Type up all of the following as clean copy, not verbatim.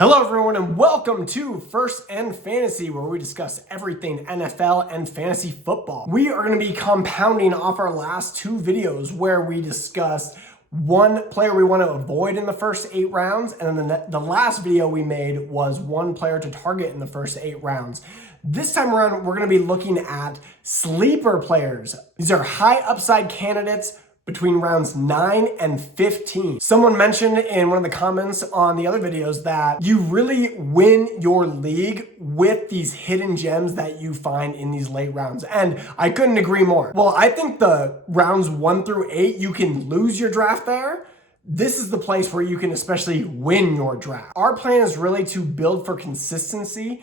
Hello everyone and welcome to First and Fantasy, where we discuss everything NFL and fantasy football. We are going to be compounding off our last two videos where we discussed one player we want to avoid in the first 8 rounds, and then the last video we made was one player to target in the first 8 rounds. This time around, we're going to be looking at sleeper players. These are high upside candidates between rounds 9 and 15. Someone mentioned in one of the comments on the other videos that you really win your league with these hidden gems that you find in these late rounds. And I couldn't agree more. Well, I think the rounds 1 through 8, you can lose your draft there. This is the place where you can especially win your draft. Our plan is really to build for consistency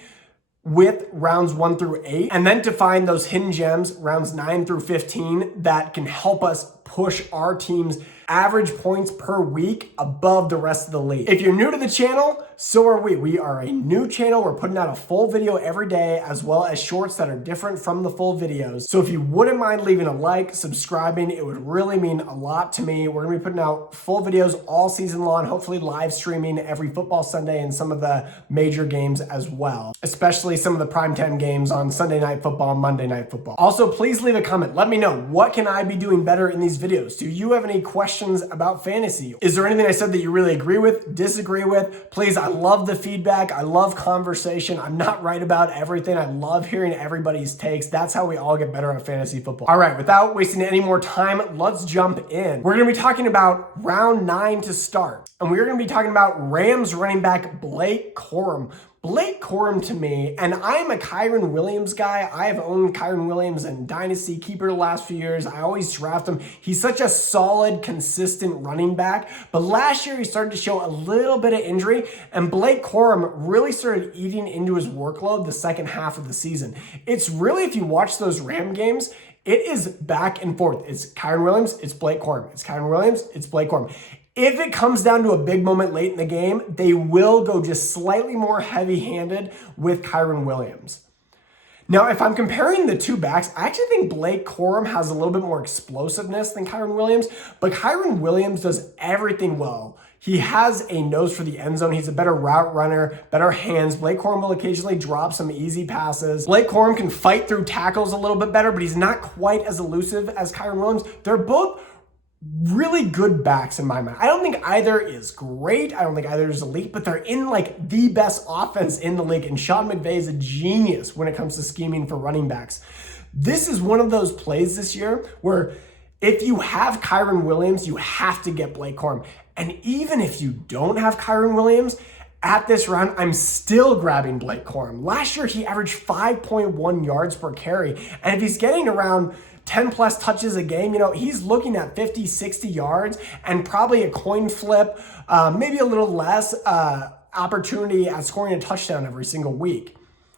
with rounds 1 through 8, and then to find those hidden gems, rounds 9 through 15, that can help us push our team's average points per week above the rest of the league. If you're new to the channel, so are we. We are a new channel. We're putting out a full video every day, as well as shorts that are different from the full videos. So if you wouldn't mind leaving a like, subscribing, it would really mean a lot to me. We're gonna be putting out full videos all season long, hopefully live streaming every football Sunday and some of the major games as well, especially some of the primetime games on Sunday Night Football and Monday Night Football. Also, please leave a comment. Let me know, what can I be doing better in these videos? Do you have any questions about fantasy? Is there anything I said that you really agree with, disagree with? Please, I love the feedback. I love conversation. I'm not right about everything. I love hearing everybody's takes. That's how we all get better at fantasy football. All right, without wasting any more time, let's jump in. We're going to be talking about round 9 to start, and we're going to be talking about Rams running back Blake Corum. Blake Corum, to me, and I'm a Kyren Williams guy. I have owned Kyren Williams and Dynasty Keeper the last few years. I always draft him. He's such a solid, consistent running back. But last year, he started to show a little bit of injury, and Blake Corum really started eating into his workload the second half of the season. It's really, if you watch those Ram games, it is back and forth. It's Kyren Williams, it's Blake Corum. It's Kyren Williams, it's Blake Corum. If it comes down to a big moment late in the game, they will go just slightly more heavy-handed with Kyren Williams. Now, if I'm comparing the two backs, I actually think Blake Corum has a little bit more explosiveness than Kyren Williams, but Kyren Williams does everything well. He has a nose for the end zone. He's a better route runner, better hands. Blake Corum will occasionally drop some easy passes. Blake Corum can fight through tackles a little bit better, but he's not quite as elusive as Kyren Williams. They're both really good backs in my mind. I don't think either is great. I don't think either is elite, but they're in like the best offense in the league. And Sean McVay is a genius when it comes to scheming for running backs. This is one of those plays this year where if you have Kyren Williams, you have to get Blake Corum. And even if you don't have Kyren Williams, at this round, I'm still grabbing Blake Corum. Last year, he averaged 5.1 yards per carry. And if he's getting around 10 plus touches a game, you know, he's looking at 50, 60 yards and probably a coin flip, maybe a little less opportunity at scoring a touchdown every single week.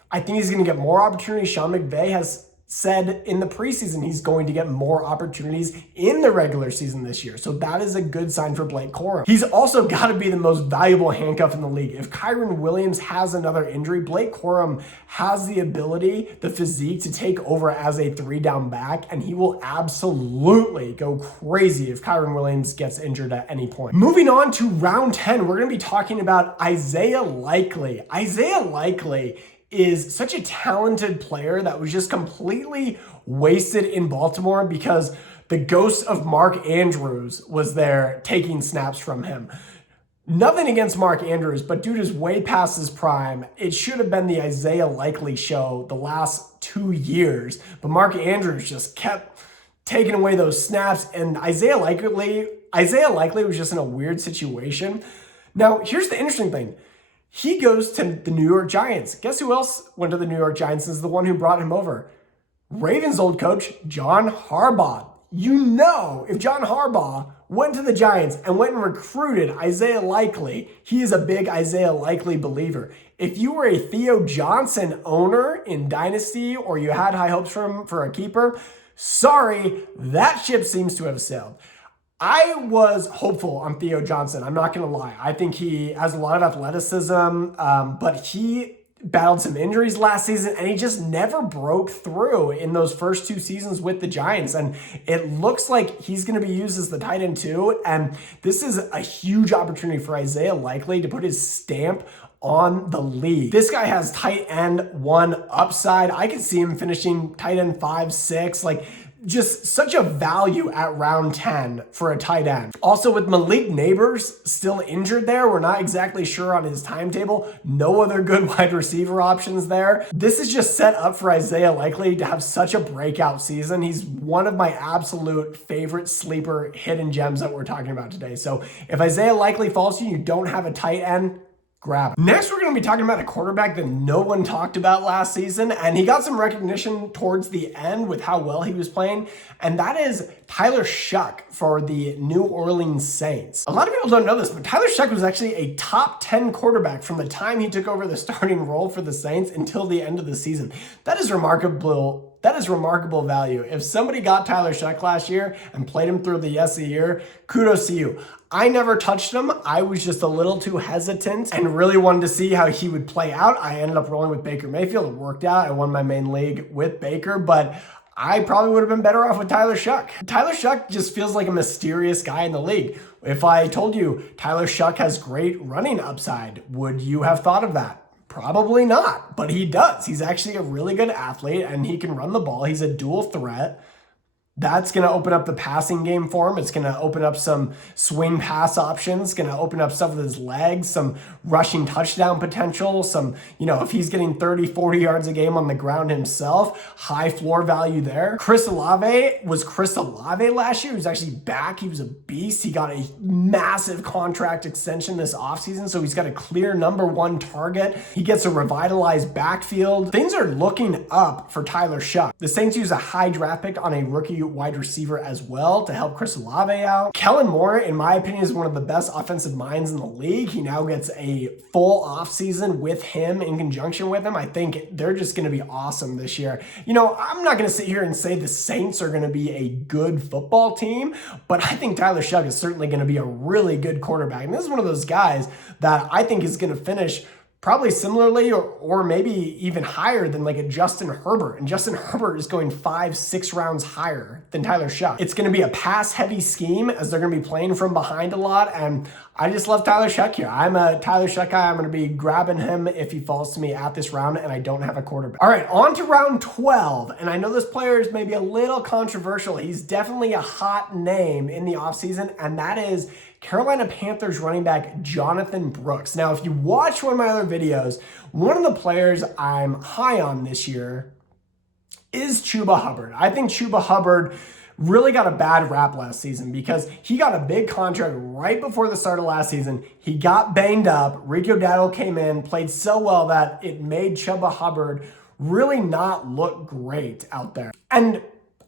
I think he's going to get more opportunities. Sean McVay has said in the preseason he's going to get more opportunities in the regular season this year. So that is a good sign for Blake Corum. He's also got to be the most valuable handcuff in the league. If Kyren Williams has another injury, Blake Corum has the ability, the physique to take over as a 3-down back, and he will absolutely go crazy if Kyren Williams gets injured at any point. Moving on to round 10, we're going to be talking about Isaiah Likely. Isaiah Likely is such a talented player that was just completely wasted in Baltimore because the ghost of Mark Andrews was there taking snaps from him. Nothing against Mark Andrews, but dude is way past his prime. It should have been the Isaiah Likely show the last 2 years, but Mark Andrews just kept taking away those snaps, and Isaiah Likely was just in a weird situation. Now, here's the interesting thing. He goes to the New York Giants. Guess who else went to the New York Giants and is the one who brought him over? Ravens' old coach, John Harbaugh. You know, if John Harbaugh went to the Giants and went and recruited Isaiah Likely, he is a big Isaiah Likely believer. If you were a Theo Johnson owner in Dynasty or you had high hopes for him for a keeper, sorry, that ship seems to have sailed. I was hopeful on Theo Johnson. I'm not going to lie. I think he has a lot of athleticism, but he battled some injuries last season, and he just never broke through in those first 2 seasons with the Giants. And it looks like he's going to be used as the tight end too. And this is a huge opportunity for Isaiah Likely to put his stamp on the league. This guy has tight end 1 upside. I could see him finishing tight end 5, 6, like just such a value at round 10 for a tight end. Also with Malik Neighbors still injured there, we're not exactly sure on his timetable. No other good wide receiver options there. This is just set up for Isaiah Likely to have such a breakout season. He's one of my absolute favorite sleeper hidden gems that we're talking about today. So if Isaiah Likely falls to you, you don't have a tight end, grab it. Next, we're going to be talking about a quarterback that no one talked about last season, and he got some recognition towards the end with how well he was playing, and that is Tyler Shough for the New Orleans Saints. A lot of people don't know this, but Tyler Shough was actually a top 10 quarterback from the time he took over the starting role for the Saints until the end of the season. That is remarkable. That is remarkable value. If somebody got Tyler Shough last year and played him through the year, kudos to you. I never touched him. I was just a little too hesitant and really wanted to see how he would play out. I ended up rolling with Baker Mayfield. It worked out. I won my main league with Baker, but I probably would have been better off with Tyler Shough. Tyler Shough just feels like a mysterious guy in the league. If I told you Tyler Shough has great running upside, would you have thought of that? Probably not, but he does. He's actually a really good athlete and he can run the ball. He's a dual threat. That's going to open up the passing game for him. It's going to open up some swing pass options, going to open up stuff with his legs, some rushing touchdown potential, some, if he's getting 30, 40 yards a game on the ground himself, high floor value there. Chris Olave last year. He was actually back. He was a beast. He got a massive contract extension this offseason, so he's got a clear number 1 target. He gets a revitalized backfield. Things are looking up for Tyler Shough. The Saints use a high draft pick on a rookie wide receiver as well to help Chris Olave out. Kellen Moore, in my opinion, is one of the best offensive minds in the league. He now gets a full offseason with him in conjunction with him. I think they're just going to be awesome this year. I'm not going to sit here and say the Saints are going to be a good football team, but I think Tyler Shough is certainly going to be a really good quarterback. And this is one of those guys that I think is going to finish probably similarly or maybe even higher than like a Justin Herbert. And Justin Herbert is going 5, 6 rounds higher than Tyler Shough. It's going to be a pass-heavy scheme as they're going to be playing from behind a lot. And I just love Tyler Shough here. I'm a Tyler Shough guy. I'm going to be grabbing him if he falls to me at this round and I don't have a quarterback. All right, on to round 12. And I know this player is maybe a little controversial. He's definitely a hot name in the offseason, and that is Carolina Panthers running back Jonathan Brooks. Now, if you watch one of my other videos, one of the players I'm high on this year is Chuba Hubbard. I think Chuba Hubbard really got a bad rap last season because he got a big contract right before the start of last season. He got banged up. Rico Dowdle came in, played so well that it made Chuba Hubbard really not look great out there. And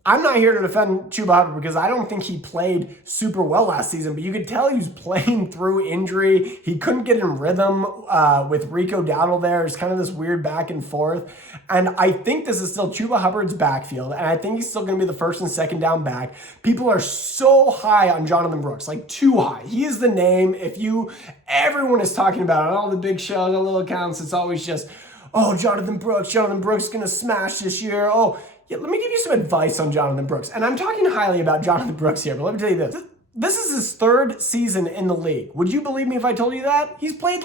I'm not here to defend Chuba Hubbard because I don't think he played super well last season, but you could tell he was playing through injury. He couldn't get in rhythm with Rico Dowdle there. It's kind of this weird back and forth. And I think this is still Chuba Hubbard's backfield, and I think he's still going to be the first and second down back. People are so high on Jonathan Brooks, like too high. He is the name. Everyone is talking about it on all the big shows, all the little accounts. It's always just, oh, Jonathan Brooks is going to smash this year. Oh, yeah, let me give you some advice on Jonathan Brooks. And I'm talking highly about Jonathan Brooks here, but let me tell you this. This is his 3rd season in the league. Would you believe me if I told you that? He's played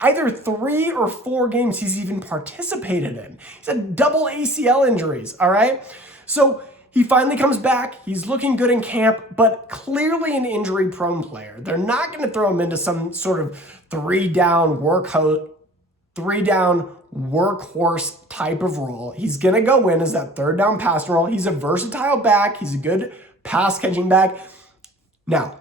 either 3 or 4 games he's even participated in. He's had double ACL injuries, all right? So he finally comes back. He's looking good in camp, but clearly an injury-prone player. They're not going to throw him into some sort of 3-down workhorse type of role. He's going to go in as that 3rd down pass role. He's a versatile back. He's a good pass catching back. Now,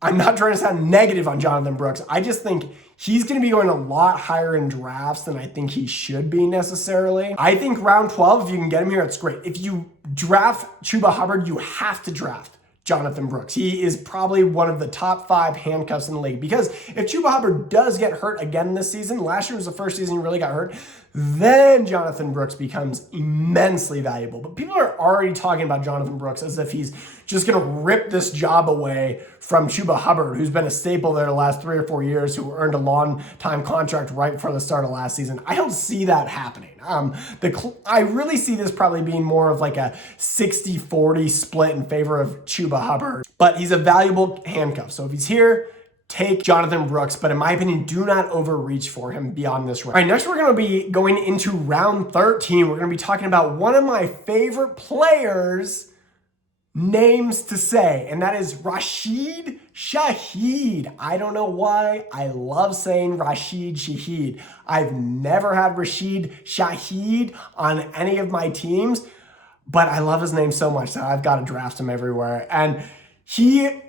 I'm not trying to sound negative on Jonathan Brooks. I just think he's going to be going a lot higher in drafts than I think he should be necessarily. I think round 12, if you can get him here, it's great. If you draft Chuba Hubbard, you have to draft Jonathan Brooks. He is probably one of the top 5 handcuffs in the league because if Chuba Hubbard does get hurt again this season, last year was the first season he really got hurt, then Jonathan Brooks becomes immensely valuable. But people are already talking about Jonathan Brooks as if he's just going to rip this job away from Chuba Hubbard, who's been a staple there the last 3 or 4 years, who earned a long-time contract right before the start of last season. I don't see that happening. I really see this probably being more of like a 60-40 split in favor of Chuba Hubbard. But he's a valuable handcuff. So if he's here, take Jonathan Brooks, but in my opinion, do not overreach for him beyond this round. All right, next we're going to be going into round 13. We're going to be talking about one of my favorite players' names to say, and that is Rasheed Shaheed. I don't know why. I love saying Rasheed Shaheed. I've never had Rasheed Shaheed on any of my teams, but I love his name so much that I've got to draft him everywhere. And he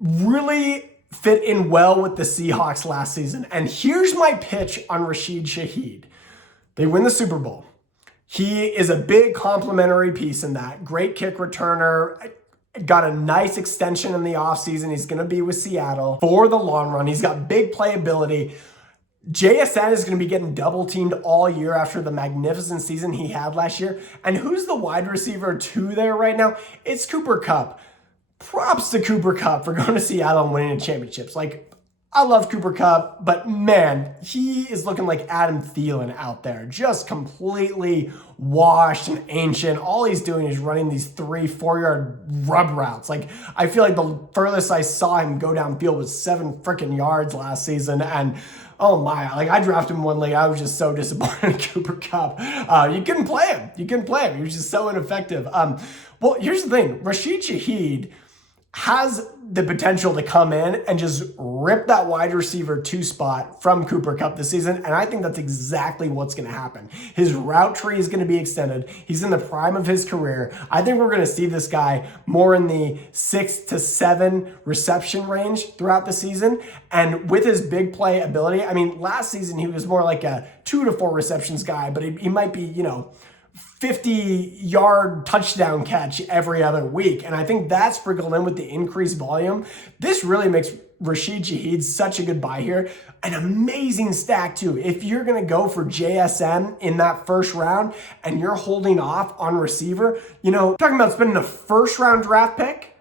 really fit in well with the Seahawks last season. And here's my pitch on Rasheed Shaheed. They win the Super Bowl. He is a big complementary piece in that. Great kick returner. Got a nice extension in the offseason. He's going to be with Seattle for the long run. He's got big playability. JSN is going to be getting double teamed all year after the magnificent season he had last year. And who's the wide receiver 2 there right now? It's Cooper Kupp. Props to Cooper Kupp for going to Seattle and winning championships. Like, I love Cooper Kupp, but man, he is looking like Adam Thielen out there. Just completely washed and ancient. All he's doing is running these 3-4 yard rub routes. Like, I feel like the furthest I saw him go downfield was 7 freaking yards last season. And oh my, like I drafted him one league. I was just so disappointed in Cooper Kupp. You couldn't play him. You couldn't play him. He was just so ineffective. Well, here's the thing. Rasheed Shaheed has the potential to come in and just rip that wide receiver 2 spot from Cooper Kupp this season. And I think that's exactly what's going to happen. His route tree is going to be extended. He's in the prime of his career. I think we're going to see this guy more in the 6 to 7 reception range throughout the season. And with his big play ability, I mean, last season he was more like a 2 to 4 receptions guy, but he might be, 50-yard touchdown catch every other week. And I think that sprinkled in with the increased volume. This really makes Rasheed Shaheed such a good buy here. An amazing stack too. If you're going to go for JSN in that first round and you're holding off on receiver, talking about spending a first round draft pick,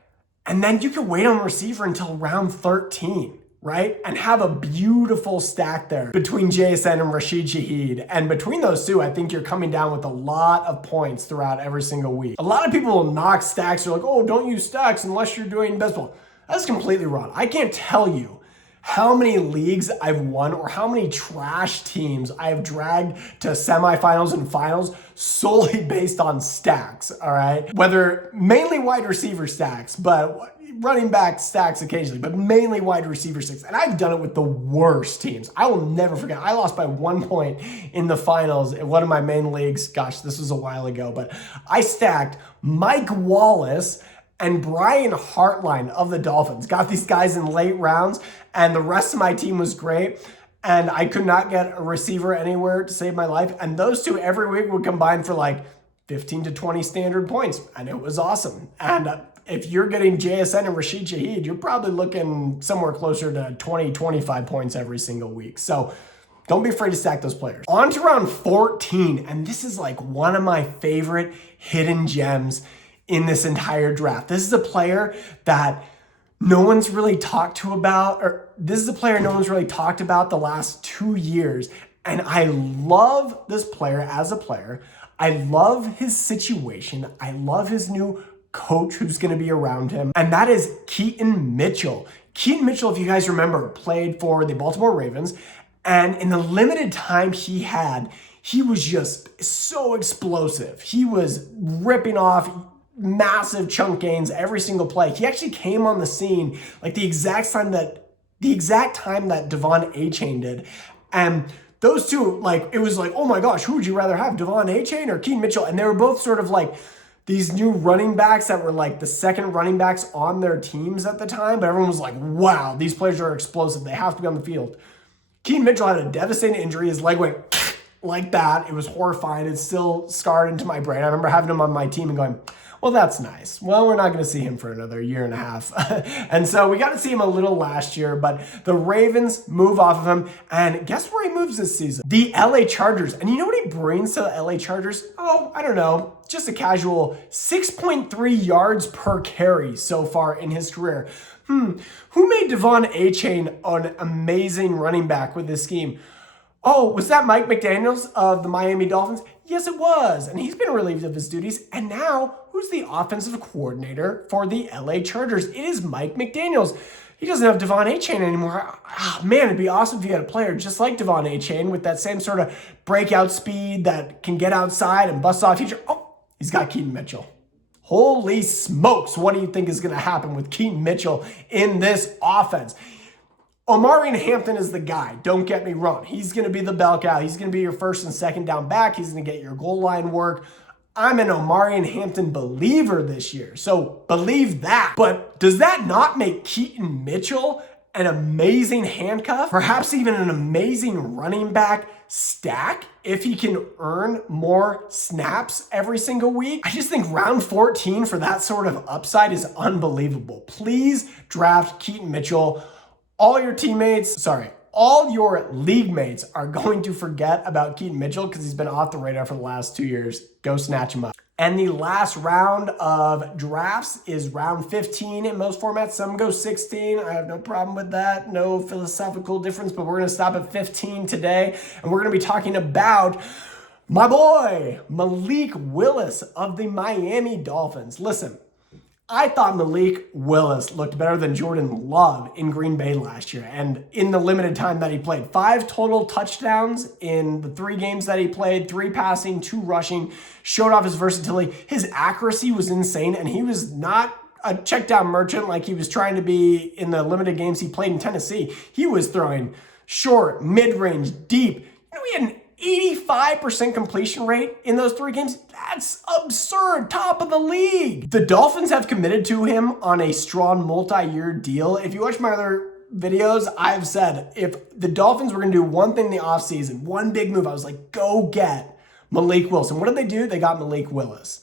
and then you can wait on receiver until round 13. Right? And have a beautiful stack there between JSN and Rasheed Shaheed. And between those two, I think you're coming down with a lot of points throughout every single week. A lot of people will knock stacks. They're like, oh, don't use stacks unless you're doing best ball. That's completely wrong. I can't tell you how many leagues I've won or how many trash teams I have dragged to semifinals and finals solely based on stacks, all right? Whether mainly wide receiver stacks, but running back stacks occasionally, but mainly wide receiver stacks. And I've done it with the worst teams. I will never forget. I lost by 1 point in the finals in one of my main leagues. Gosh, this was a while ago, but I stacked Mike Wallace and Brian Hartline of the Dolphins. Got these guys in late rounds, and the rest of my team was great. And I could not get a receiver anywhere to save my life. And those two every week would combine for like 15 to 20 standard points. And it was awesome. And if you're getting JSN and Rasheed Shaheed, you're probably looking somewhere closer to 20, 25 points every single week. So don't be afraid to stack those players. On to round 14. And this is like one of my favorite hidden gems in this entire draft. This is a player that no one's really talked about the last 2 years. And I love this player as a player. I love his situation. I love his new coach who's going to be around him. And that is Keaton Mitchell. Keaton Mitchell, if you guys remember, played for the Baltimore Ravens. And in the limited time he had, he was just so explosive. He was ripping off massive chunk gains every single play. He actually came on the scene like the exact time that Devon A-Chain did. And those two, like, it was like, oh my gosh, who would you rather have, Devon A-Chain or Keaton Mitchell? And they were both sort of like these new running backs that were like the second running backs on their teams at the time. But everyone was like, wow, these players are explosive. They have to be on the field. Keaton Mitchell had a devastating injury. His leg went like that. It was horrifying. It's still scarred into my brain. I remember having him on my team and going, well, that's nice. Well, we're not going to see him for another year and a half. And so we got to see him a little last year, but the Ravens move off of him. And guess where he moves this season? The LA Chargers. And you know what he brings to the LA Chargers? Oh, I don't know. Just a casual 6.3 yards per carry so far in his career. Who made Devon A-Chain an amazing running back with this scheme? Oh, was that Mike McDaniels of the Miami Dolphins? Yes, it was. And he's been relieved of his duties. And now, who's the offensive coordinator for the LA Chargers? It is Mike McDaniels. he doesn't have Devon Achane anymore. Oh, man, it'd be awesome if you had a player just like Devon Achane with that same sort of breakout speed that can get outside and bust off feature. Oh, he's got Keaton Mitchell. Holy smokes, what do you think is going to happen with Keaton Mitchell in this offense? Omarion Hampton is the guy, don't get me wrong. He's going to be the bell cow. He's going to be your first and second down back. He's going to get your goal line work. I'm an Omarion Hampton believer this year, so believe that. But does that not make Keaton Mitchell an amazing handcuff? Perhaps even an amazing running back stack if he can earn more snaps every single week? I just think round 14 for that sort of upside is unbelievable. Please draft Keaton Mitchell. All your league mates are going to forget about Keaton Mitchell because he's been off the radar for the last 2 years. Go snatch him up. And the last round of drafts is round 15 in most formats. Some go 16. I have no problem with that. No philosophical difference, but we're going to stop at 15 today. And we're going to be talking about my boy, Malik Willis of the Miami Dolphins. Listen, I thought Malik Willis looked better than Jordan Love in Green Bay last year. And in the limited time that he played, 5 total touchdowns in the 3 games that he played, 3 passing, 2 rushing, showed off his versatility. His accuracy was insane, and he was not a check down merchant like he was trying to be in the limited games he played in Tennessee. He was throwing short, mid-range, deep. He had an 85% completion rate in those 3 games. That's absurd. Top of the league. The Dolphins have committed to him on a strong multi-year deal. If you watch my other videos, I've said if the Dolphins were going to do one thing in the offseason, one big move, I was like, go get Malik Willis. And what did they do? They got Malik Willis.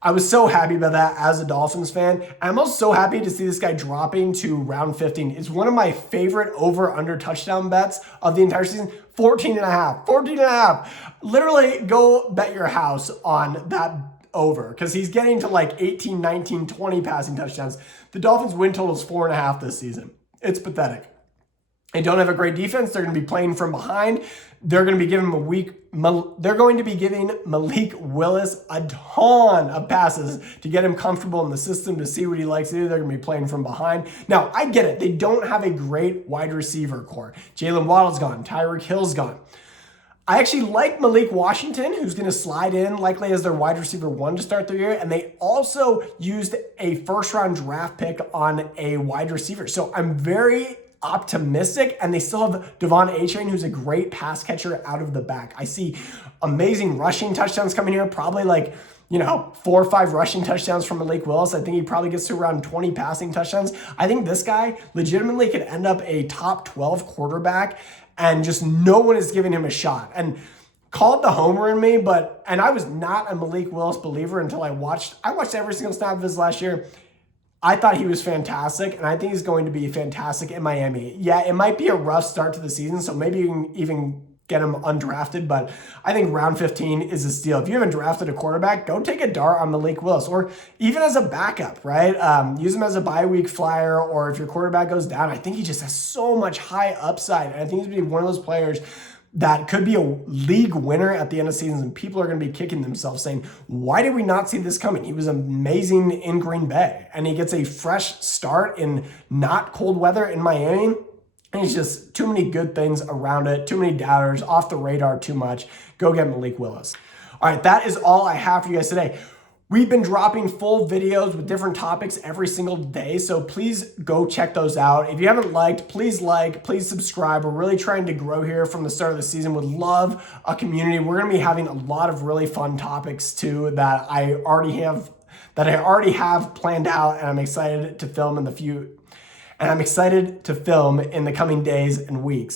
I was so happy about that as a Dolphins fan. I'm also so happy to see this guy dropping to round 15. It's one of my favorite over-under touchdown bets of the entire season. 14.5. 14.5. Literally go bet your house on that over because he's getting to like 18, 19, 20 passing touchdowns. The Dolphins win total is 4.5 this season. It's pathetic. They don't have a great defense. They're going to be playing from behind. They're going to be giving Malik Willis a ton of passes to get him comfortable in the system, to see what he likes to do. They're going to be playing from behind. Now, I get it. They don't have a great wide receiver core. Jalen Waddle's gone. Tyreek Hill's gone. I actually like Malik Washington, who's going to slide in likely as their wide receiver 1 to start the year. And they also used a first-round draft pick on a wide receiver. So I'm very optimistic, and they still have Devon Achane, who's a great pass catcher out of the back. I see amazing rushing touchdowns coming here, probably 4 or 5 rushing touchdowns from Malik Willis. I think he probably gets to around 20 passing touchdowns. I think this guy legitimately could end up a top 12 quarterback, and just no one is giving him a shot. And call it the homer in me, and I was not a Malik Willis believer until I watched every single snap of his last year. I thought he was fantastic, and I think he's going to be fantastic in Miami. Yeah, it might be a rough start to the season, so maybe you can even get him undrafted, but I think round 15 is a steal. If you haven't drafted a quarterback, go take a dart on Malik Willis, or even as a backup, right? Use him as a bye week flyer, or if your quarterback goes down, I think he just has so much high upside, and I think he's going to be one of those players that could be a league winner at the end of seasons, and people are going to be kicking themselves saying, why did we not see this coming? He was amazing in Green Bay, and he gets a fresh start in not cold weather in Miami. And it's just too many good things around it, too many doubters, off the radar too much. Go get Malik Willis. All right, that is all I have for you guys today. We've been dropping full videos with different topics every single day, so please go check those out. If you haven't liked, please subscribe. We're really trying to grow here from the start of the season. Would love a community. We're going to be having a lot of really fun topics too that I already have planned out, and I'm excited to film in the coming days and weeks.